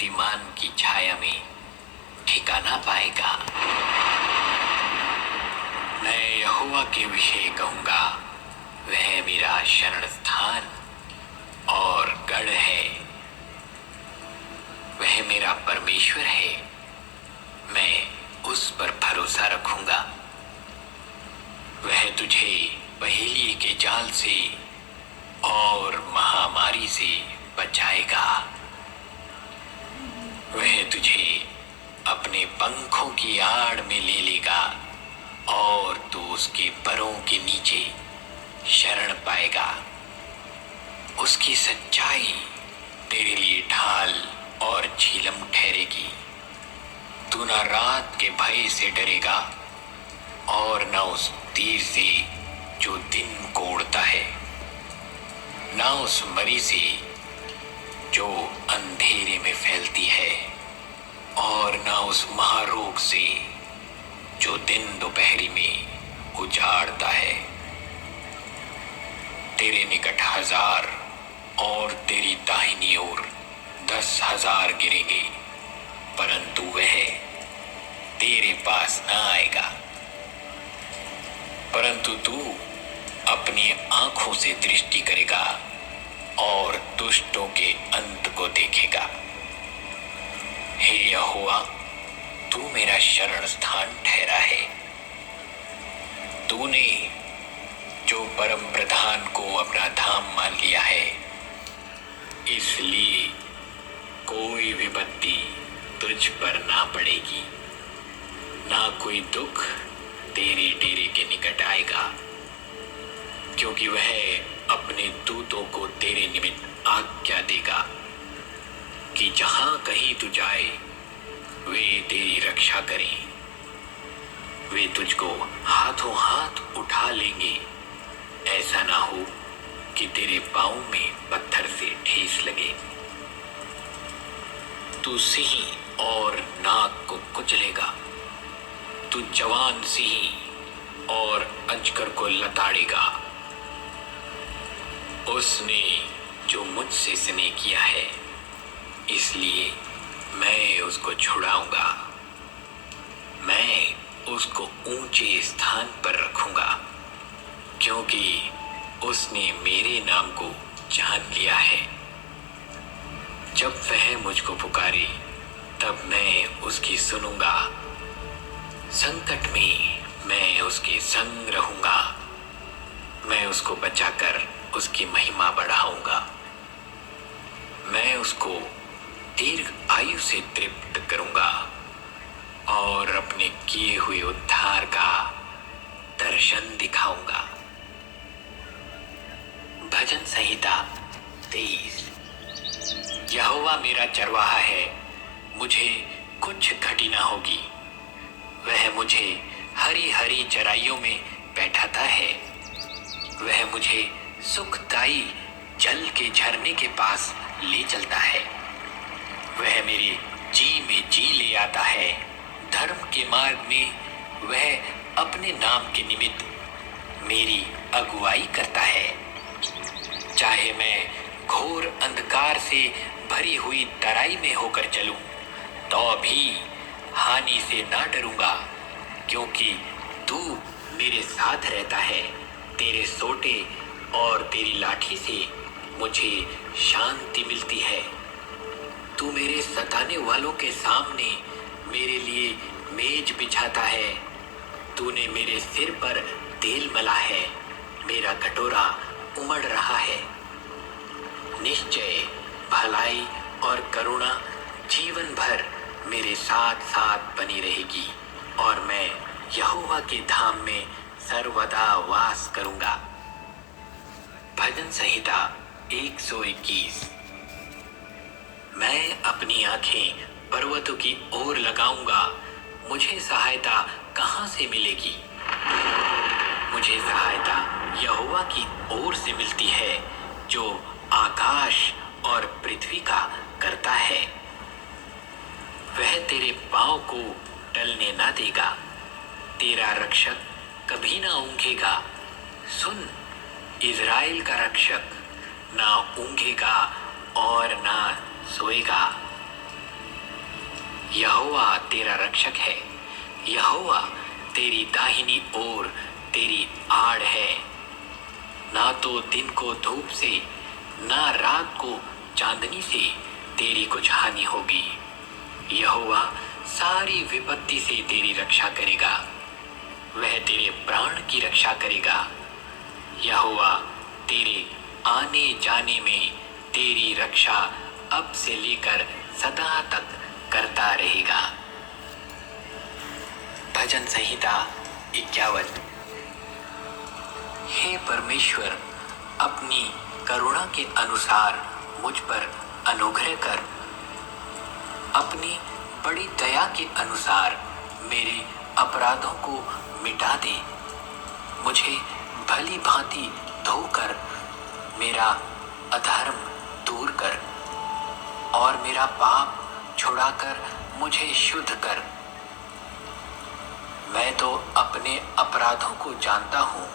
शक्तिमान की छाया में ठिकाना पाएगा। मैं यहोवा के विषय कहूंगा, वह मेरा शरण स्थान और गढ़ है। वह मेरा परमेश्वर है, मैं उस पर भरोसा रखूंगा। वह तुझे पहेलिए के जाल से और महामारी से बचाएगा। वह तुझे अपने पंखों की आड़ में ले लेगा और तू उसके परों के नीचे शरण पाएगा। उसकी सच्चाई तेरे लिए ढाल और झीलम ठहरेगी। तू न रात के भय से डरेगा और न उस तीर से जो दिन को उड़ता है, न उस मरी से जो अंधेरे में फैलती है, और न उस महारोग से जो दिन दोपहरी में उजाड़ता है। तेरे निकट 1000 और तेरी दाहिनी ओर 10,000 गिरेंगे, परंतु वह तेरे पास न आएगा। परंतु तू अपनी आंखों से दृष्टि करेगा और दुष्टों के अंत को देखेगा। हे यहोवा, तू मेरा शरण स्थान ठहरा है। तूने जो परम प्रधान को अपना धाम मान लिया है, इसलिए कोई विपत्ति तुझ पर ना पड़ेगी, ना कोई दुख तेरे डेरे के निकट आएगा, क्योंकि वह अपने दूतों को तेरे निमित्त आज्ञा देगा कि जहां कहीं तू जाए वे तेरी रक्षा करें। वे तुझको हाथों हाथ उठा लेंगे, ऐसा ना हो कि तेरे पांव में पत्थर से ठेस लगे। तू सिंह और नाग को कुचलेगा, तू जवान सिंह और अजगर को लताड़ेगा। उसने जो मुझसे स्नेह किया है, इसलिए मैं उसको छुड़ाऊंगा। मैं उसको ऊंचे स्थान पर रखूंगा, क्योंकि उसने मेरे नाम को जान लिया है। जब वह मुझको पुकारे, तब मैं उसकी सुनूंगा। संकट में मैं उसके संग रहूंगा। मैं उसको बचाकर उसकी महिमा बढ़ाऊंगा। मैं उसको दीर्घ आयु से तृप्त करूंगा और अपने किए हुए उद्धार का दर्शन दिखाऊंगा। भजन संहिता 23। यहोवा मेरा चरवाहा है, मुझे कुछ घटी ना होगी। वह मुझे हरी हरी चराइयों में बैठाता है। वह मुझे सुखदाई जल के झरने के पास ले चलता है। वह मेरे जी में जी ले आता है। धर्म के मार्ग में वह अपने नाम के निमित्त मेरी अगुवाई करता है। चाहे मैं घोर अंधकार से भरी हुई तराई में होकर चलूं, तो भी हानि से ना डरूंगा, क्योंकि तू मेरे साथ रहता है। तेरे सोटे और तेरी लाठी से मुझे शांति मिलती है। तू मेरे सताने वालों के सामने मेरे लिए मेज बिछाता है। तूने मेरे सिर पर तेल मला है, मेरा कटोरा उमड़ रहा है। निश्चय भलाई और करुणा जीवन भर मेरे साथ साथ बनी रहेगी, और मैं यहोवा के धाम में सर्वदा वास करूंगा। भजन संहिता 121। मैं अपनी आंखें पर्वतों की ओर लगाऊंगा। मुझे सहायता कहां से मिलेगी? मुझे सहायता यहोवा की ओर से मिलती है, जो आकाश और पृथ्वी का करता है। वह तेरे पांव को टलने ना देगा। तेरा रक्षक कभी ना ऊंघेगा। सुन, इज़राइल का रक्षक ना ऊंघेगा और ना सोएगा। यहोवा तेरा रक्षक है। यहोवा तेरी दाहिनी ओर तेरी आड़ है। ना तो दिन को धूप से, ना रात को चांदनी से तेरी कुछ हानि होगी। यहोवा सारी विपत्ति से तेरी रक्षा करेगा। वह तेरे प्राण की रक्षा करेगा। यहोवा तेरे आने जाने में तेरी रक्षा अब से लेकर सदा तक करता रहेगा। भजन संहिता 51। हे परमेश्वर, अपनी करुणा के अनुसार मुझ पर अनुग्रह कर। अपनी बड़ी दया के अनुसार मेरे अपराधों को मिटा दे। मुझे भली भांति धोकर मेरा अधर्म दूर कर और मेरा पाप छुड़ाकर मुझे शुद्ध कर। मैं तो अपने अपराधों को जानता हूँ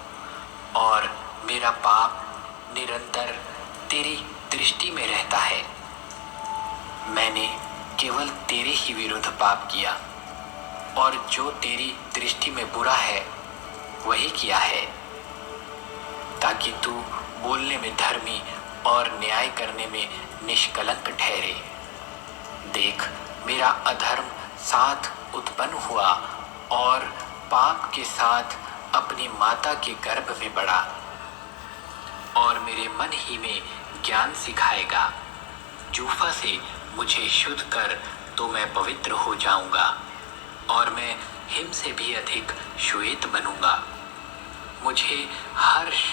और मेरा पाप निरंतर तेरी दृष्टि में रहता है। मैंने केवल तेरे ही विरुद्ध पाप किया और जो तेरी दृष्टि में बुरा है वही किया है, ताकि तू बोलने में धर्मी और न्याय करने में निष्कलंक ठहरे। देख, मेरा अधर्म साथ उत्पन्न हुआ और पाप के साथ अपनी माता के गर्भ में बढ़ा। और मेरे मन ही में ज्ञान सिखाएगा। जूफा से मुझे शुद्ध कर तो मैं पवित्र हो जाऊंगा और मैं हिम से भी अधिक श्वेत बनूंगा। मुझे हर्ष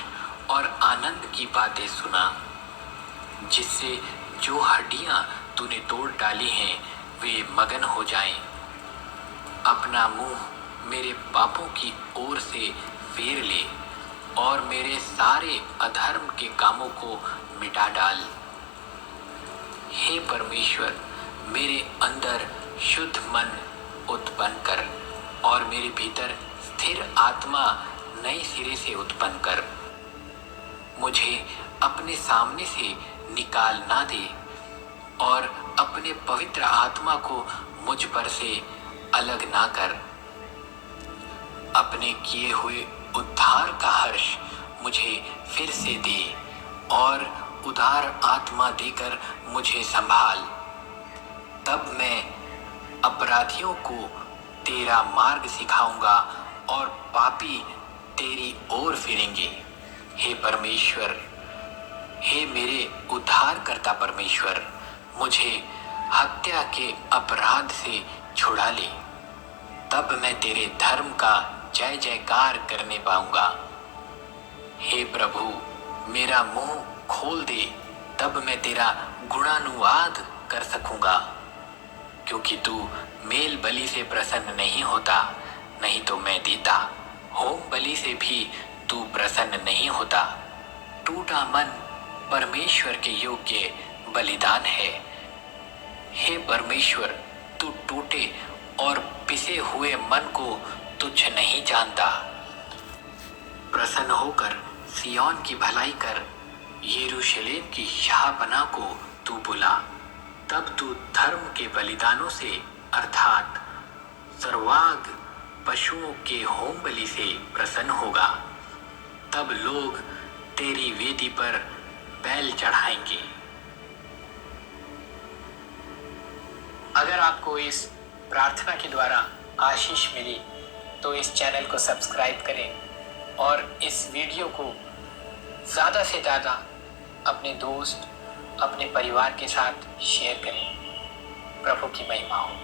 और आनंद की बातें सुना, जिससे जो हड्डियां तूने तोड़ डाली हैं वे मगन हो जाएं। अपना मुंह मेरे पापों की ओर से फेर ले और मेरे सारे अधर्म के कामों को मिटा डाल। हे परमेश्वर, मेरे अंदर शुद्ध मन उत्पन्न कर और मेरे भीतर स्थिर आत्मा नए सिरे से उत्पन्न कर। मुझे अपने सामने से निकाल ना दे और अपने पवित्र आत्मा को मुझ पर से अलग ना कर। अपने किए हुए उद्धार का हर्ष मुझे फिर से दे और उदार आत्मा देकर मुझे संभाल। तब मैं अपराधियों को तेरा मार्ग सिखाऊंगा और पापी तेरी ओर फिरेंगे। हे परमेश्वर, हे मेरे उद्धारकर्ता परमेश्वर, मुझे हत्या के अपराध से छुड़ा ले। तब मैं तेरे धर्म का जय जयकार करने पाऊंगा। हे प्रभु, मेरा मुंह खोल दे, तब मैं तेरा गुणानुवाद कर सकूंगा। क्योंकि तू मेल बलि से प्रसन्न नहीं होता, नहीं तो मैं देता। होम बलि से भी तू प्रसन्न नहीं होता। टूटा मन परमेश्वर के योग्य बलिदान है। हे परमेश्वर, तू टूटे और पिसे हुए मन को तुच्छ नहीं जानता। प्रसन्न होकर सिय्योन की भलाई कर, यरूशलेम की शाहपनाह को तू बुला। तब तू धर्म के बलिदानों से अर्थात सर्वांग पशुओं के होम बलि से प्रसन्न होगा। तब लोग तेरी वेदी पर बैल चढ़ाएंगे। अगर आपको इस प्रार्थना के द्वारा आशीष मिली तो इस चैनल को सब्सक्राइब करें और इस वीडियो को ज़्यादा से ज़्यादा अपने दोस्त, अपने परिवार के साथ शेयर करें। प्रभु की महिमा हो।